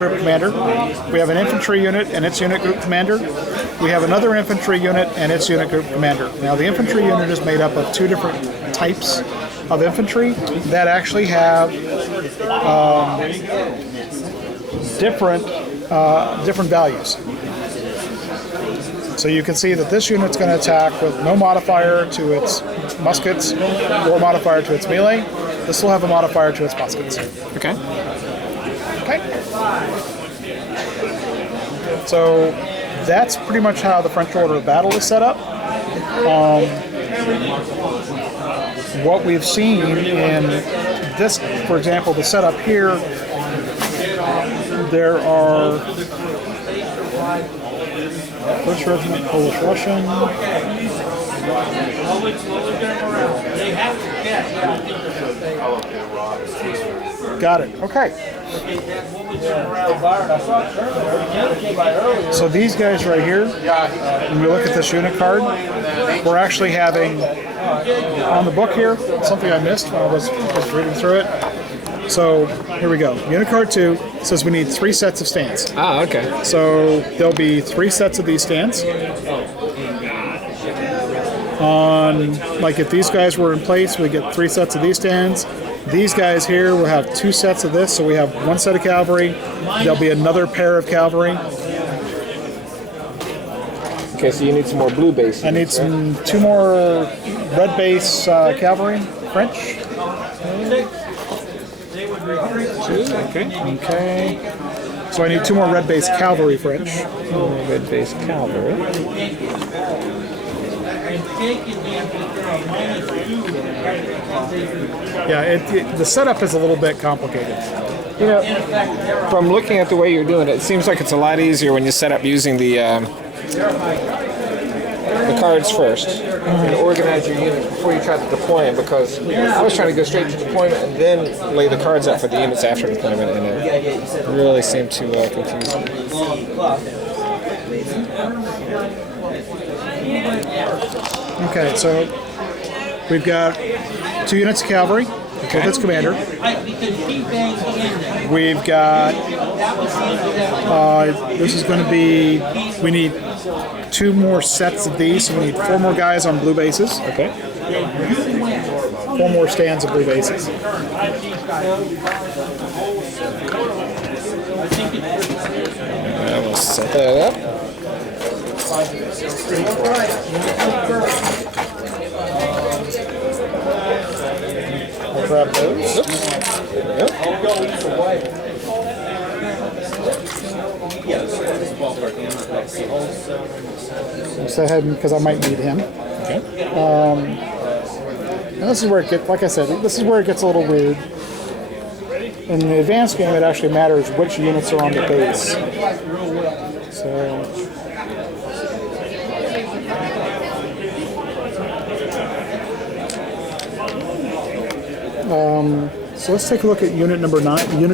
Group commander. We have an infantry unit and its unit group commander. We have another infantry unit and its unit group commander. Now the infantry unit is made up of two different types of infantry that actually have different values. So you can see that this unit's going to attack with no modifier to its muskets or modifier to its melee. This will have a modifier to its muskets. Okay. Okay. So that's pretty much how the French order of battle is set up. What we've seen in this, for example, the setup here, there are First Regiment, Polish Russian. Got it. Okay. So these guys right here, when we look at this unit card, we're actually having on the book here something I missed when I was reading through it. So here we go. Unit card 2 says we need 3 sets of stands. Ah, okay. So there'll be 3 sets of these stands. Like if these guys were in place, we get 3 sets of these stands. These guys here will have 2 sets of this, so we have 1 set of cavalry. There'll be another pair of cavalry. Okay, so you need some more blue base. I need some 2 more red base cavalry, French. Okay. So I need 2 more red base cavalry French. Red base cavalry. Yeah, the setup is a little bit complicated. You know, from looking at the way you're doing it, it seems like it's a lot easier when you set up using the cards first and organize your unit before you try to deploy them, because I was trying to go straight to deployment and then lay the cards out for the units after deployment, and it really seemed to confuse me. Okay, so we've got 2 units of cavalry with its commander. We've got, this is going to be, we need 2 more sets of these, so we need 4 more guys on blue bases. Okay. 4 more stands of blue bases. We'll set that up. I'll grab those. Oops. There we go. So ahead because I might need him. Okay. And this is where it gets, like I said, this is where it gets a little weird. In the advanced game, it actually matters which units are on the base. So let's take a look at unit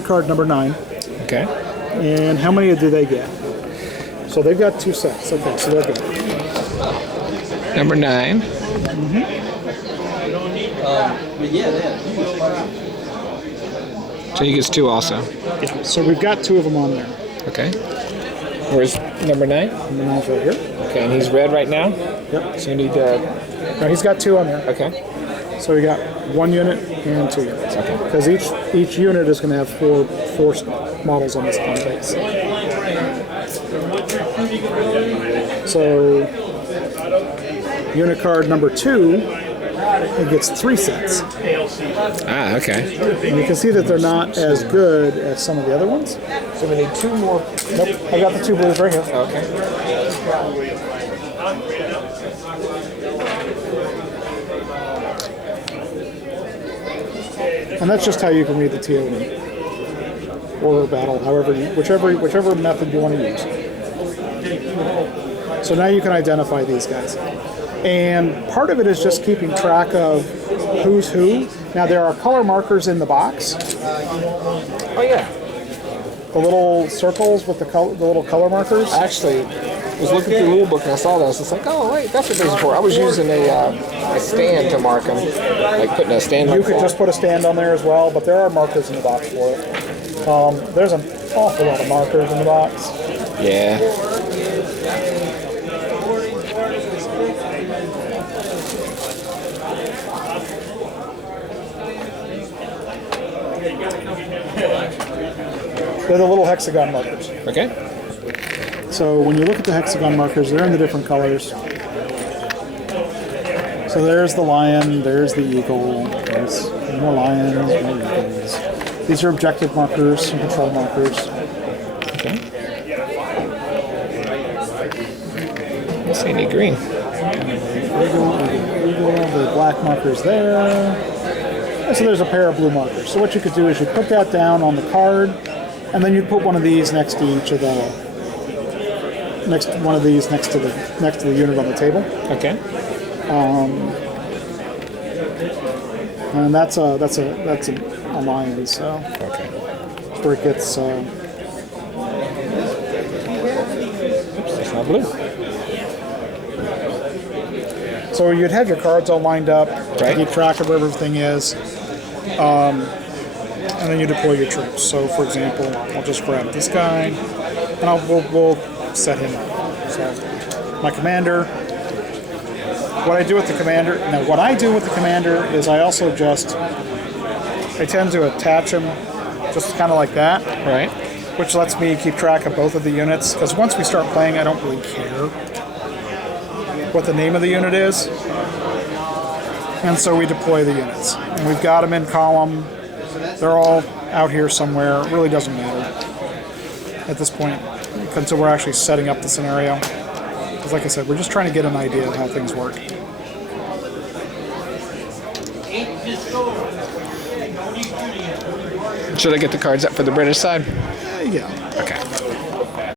card number 9. Okay. And how many do they get? So they've got 2 sets. Okay, so they're good. Number 9. So he gets 2 also. Yeah, so we've got 2 of them on there. Okay. Where's number 9? Number 9's right here. Okay, and he's red right now? Yep. So you need No, he's got 2 on there. okay. So we got 1 unit and 2 units. Okay. Because each unit is going to have four models on this base. So unit card number 2, it gets 3 sets. Ah, okay. And you can see that they're not as good as some of the other ones. So we need 2 more. Nope, I got the 2 blues right here. Okay. And that's just how you can read the TOD. Order of battle, whichever method you want to use. So now you can identify these guys. And part of it is just keeping track of who's who. Now there are color markers in the box. Oh yeah. The little circles with the little color markers. Actually, I was looking through the rule book and I saw that. I was just like, oh wait, that's what these are for. I was using a stand to mark them, like putting a stand. You could just put a stand on there as well, but there are markers in the box for it. There's an awful lot of markers in the box. Yeah. They're the little hexagon markers. Okay. So when you look at the hexagon markers, they're in the different colors. So there's the lion, there's the eagle, there's more lions, more eagles. These are objective markers and control markers. Okay. I don't see any green. Eagle, the black markers there. And so there's a pair of blue markers. So what you could do is you put that down on the card, and then you put one of these next to each of the next to the unit on the table. Okay. And that's a lion. So Okay. where it gets. Oops, that's not blue. So you'd have your cards all lined up to Right. keep track of where everything is, and then you deploy your troops. So, for example, I'll just grab this guy, and we'll set him up. So, my commander. What I do with the commander is I also I tend to attach him just kind of like that, Right. which lets me keep track of both of the units. Because once we start playing, I don't really care what the name of the unit is. And so we deploy the units. And we've got them in column. They're all out here somewhere. It really doesn't matter at this point until we're actually setting up the scenario. Because like I said, we're just trying to get an idea of how things work. Should I get the cards up for the British side? Yeah. Okay.